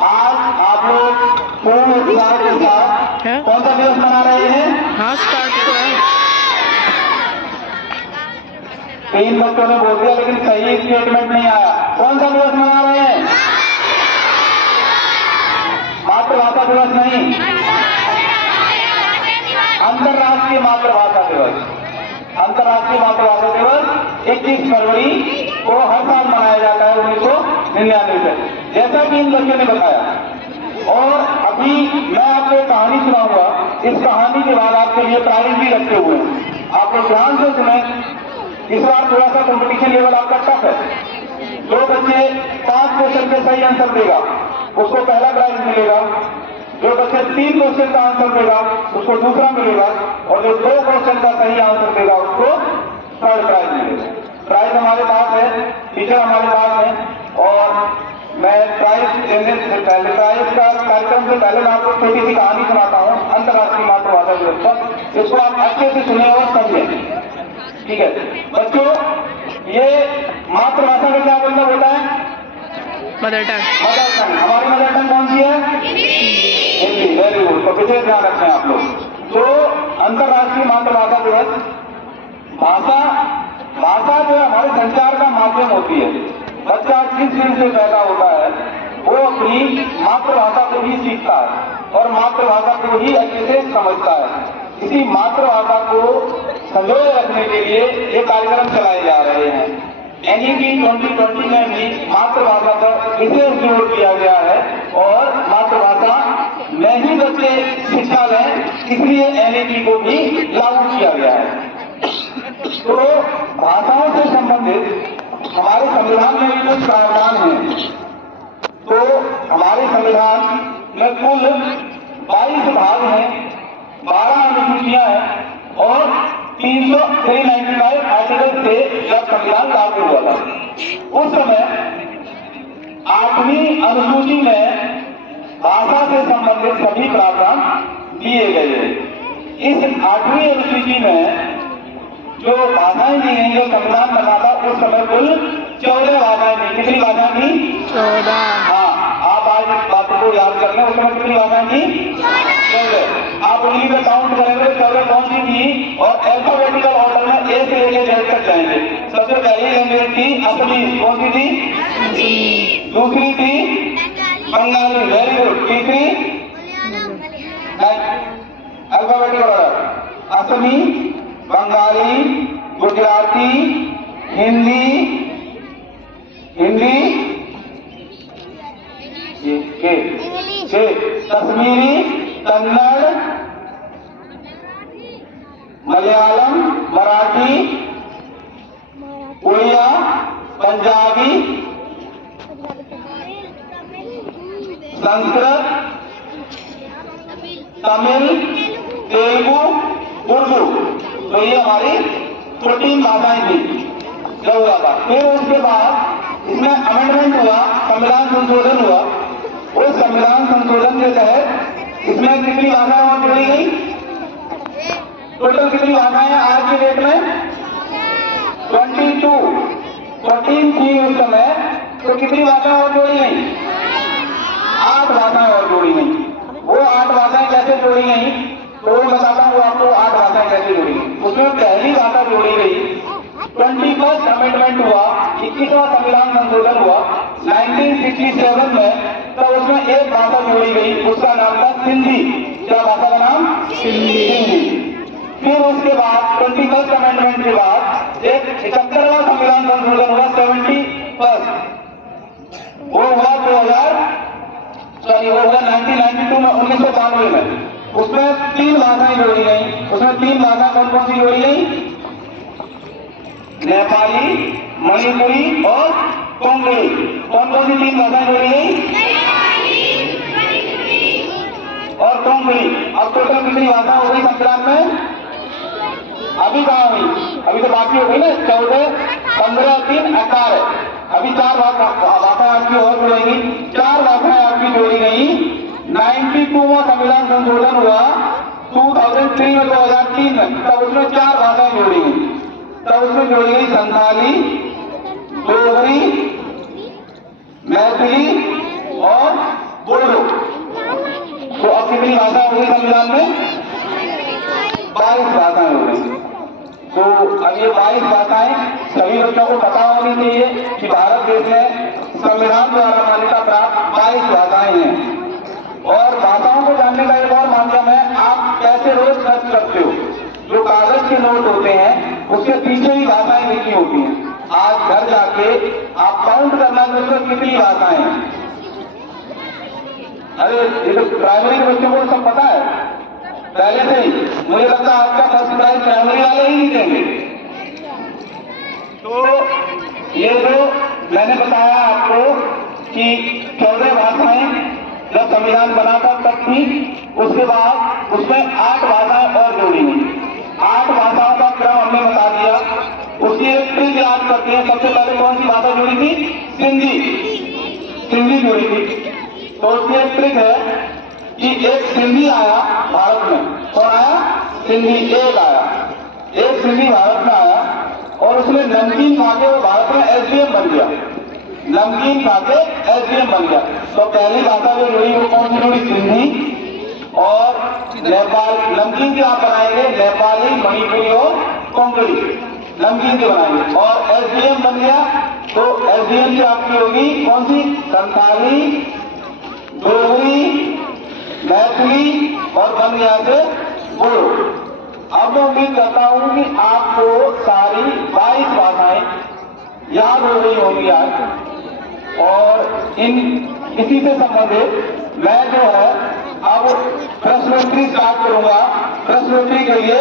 आज आप लोग पूर्ण उत्साह के साथ कौन सा दिवस मना रहे हैं? हाँ स्टार्ट तो है। 3 बच्चों ने बोल दिया लेकिन सही स्टेटमेंट नहीं आया। कौन सा दिवस मना रहे हैं? मातृभाषा दिवस नहीं, अंतर्राष्ट्रीय मातृभाषा दिवस। अंतर्राष्ट्रीय मातृभाषा दिवस 21 फरवरी को हर साल मनाया जाता है 1999 से, जैसा कि इन बच्चों ने बताया। और अभी मैं आपको एक कहानी सुनाऊंगा। इस कहानी के बाद आपके लिए प्राइज भी रखे हुए हैं, आप लोग ध्यान से सुने। इस बार थोड़ा सा कंपटीशन लेवल आपका टफ है। जो बच्चे 5 क्वेश्चन के सही आंसर देगा उसको पहला प्राइज मिलेगा, जो बच्चे 3 क्वेश्चन का आंसर देगा उसको दूसरा मिलेगा, और जो 2 क्वेश्चन का सही आंसर देगा उसको थर्ड प्राइज मिलेगा। प्राइज हमारे पास है, टीचर हमारे पास है। और मैं प्राइज देने से पहले, प्राइज का कार्यक्रम से पहले मैं आपको छोटी सी कहानी सुनाता हूँ अंतर्राष्ट्रीय मातृभाषा दिवस पर। इसको आप अच्छे से सुने और समझें, ठीक है बच्चों? ये मातृभाषा का क्या बोलना होता है? Mother tongue. Mother tongue. हमारी मदर टंग कौन सी है? हिंदी। Very good. तो विशेष ध्यान रखें आप लोग। तो अंतर्राष्ट्रीय मातृभाषा दिवस, भाषा जो है हमारे संचार का माध्यम होती है। बच्चा जिस दिन से पैदा होता है वो अपनी मातृभाषा को ही सीखता है और मातृभाषा को ही अच्छे से समझता है। इसी मातृभाषा को संजोए रखने के लिए ये कार्यक्रम चलाए जा रहे हैं। एनईपी 2020 में भी मातृभाषा पर विशेष जोर दिया गया है और मातृभाषा में ही बच्चे शिक्षा लें, इसलिए एनईपी को भी लागू किया गया है। तो भाषाओं से संबंधित हमारे संविधान में भी कुछ प्रावधान हैं। तो हमारे संविधान में कुल 22 भाग हैं, 12 अनुसूचियां हैं और 395 आर्टिकल से जब संविधान लागू हुआ था उस समय 8वीं अनुसूची में भाषा से संबंधित सभी प्रावधान दिए गए। इस 8वीं अनुसूची में जो भाषाएं दी गई, जो संविधान बना था उस समय कुल 14 भाषाएं थी। कितनी भाषाएं थी? 14। हाँ, आप आज इस बात को याद कर लें। उस समय कितनी भाषाएं थी? 14। आप उंगली पे काउंट करेंगे 14 कौन सी थी, और अल्फाबेटिकल ऑर्डर में ए से लेकर जेड तक जाएंगे। सबसे पहली लैंग्वेज थी असमी। कौन सी थी? दूसरी थी बंगाली। Very good. तीसरी अल्फाबेटिकल ऑर्डर असमी, बंगाली, गुजराती, हिंदी कश्मीरी, कन्नड़, मलयालम, मराठी, उड़िया, पंजाबी, संस्कृत, तमिल, तेलुगु, उर्दू। तो ये हमारी 14 भाषाएं थी जब हुआ था। फिर उसके बाद इसमें अमेंडमेंट हुआ, संविधान संशोधन हुआ। उस संविधान संशोधन के तहत इसमें कितनी भाषाएं और जोड़ी गई? टोटल कितनी भाषाएं आज की डेट में? 22। 14 थी उस समय, तो कितनी भाषाएं और जोड़ी गई? 8 भाषाएं और जोड़ी गई। वो 8 भाषाएं कैसे जोड़ी गई तो मैं बताता हूँ आपको। 8 भाषाएं कैसे जोड़ी गई? उसमें पहली भाषा जोड़ी गई 21st अमेंडमेंट हुआ, 21वां संविधान संशोधन हुआ 1967 में। तो उसमें एक भाषा जोड़ी गई, उसका नाम था सिंधी। क्या भाषा का नाम? सिंधी। फिर उसके बाद 21st अमेंडमेंट के बाद एक 71वां संविधान संशोधन हुआ 71st। वो हुआ 1992 में, 1992 में। उसमें 3 भाषाएं जोड़ी गई। उसमें 3 भाषा कौन कौन सी जोड़ी गई? नेपाली, मणिपुरी और कोंकणी। कौन कौन सी 3 भाषाएं जोड़ी गई? और कोंकणी। अब टोटल कितनी भाषा हो गई संविधान में? अभी कहाँ हुई? अभी तो बाकी हो गई ना। 14, 15, 3, 18। अभी 4 भाषाएं आपकी और जुड़ेंगी। 4 भाषाएं आपकी जोड़ी गई। 92वां संविधान संशोधन हुआ 2003 में, 2003 में। तब उसमें 4 भाषाएं जोड़ी गई। तब उसमें जोड़ी गई संथाली, डोगरी, मैथिली और हो गई संविधान में? 22 भाषाएं हो गई। तो अब ये 22 भाषाएं सभी बच्चों को पता होनी चाहिए कि भारत देश में संविधान द्वारा मान्यता प्राप्त 22 भाषाएं हैं। और भाषाओं को जानने का एक और माध्यम है, आप पैसे रोज खर्च करते हो, जो कागज के नोट होते हैं उसके पीछे ही भाषाएं लिखी होती हैं। आज घर जाके आप काउंट करना कि उसमें कितनी भाषाएं हैं। अरे ये तो प्राइमरी के बच्चों को सब पता है पहले से ही। मुझे लगता है आपका फर्स्ट प्राइज प्राइमरी वाले ही जीतेंगे। तो ये जो मैंने बताया आपको कि 14 भाषाएं जब संविधान बना था तब थी, उसके बाद उसमें 8 भाषाएं और जोड़ी हुई। 8 भाषाओं का क्रम हमने बता दिया। उसकी एक ट्रिक याद करते हैं। सबसे पहले कौन सी भाषा जुड़ी थी? सिंधी जुड़ी थी। तो उसकी एक ट्रिक है कि एक सिंधी आया भारत में। कौन आया? सिंधी एक आया। एक सिंधी भारत में आया और उसने नमकीन खा के वो भारत में एसडीएम बन गया। नमकीन खा के एसडीएम बन गया। तो पहली भाषा जो जुड़ी वो कौन सी जुड़ी? सिंधी। और नेपाल नमकीन के आप बनाएंगे नेपाली, मणिपुरी और कोंकणी नमकीन के बनाएंगे। और एसडीएम बन गया तो एसडीएम की आपकी होगी कौन सी? संथाली, डोगरी, मैथिली और बन गया से बोलो। अब मैं उम्मीद करता हूं कि आपको सारी 22 भाषाएं याद हो गई होंगी आज। और इसी से संबंधित मैं जो है अब प्रश्नोत्तरी स्टार्ट करूंगा। प्रश्नोत्तरी के लिए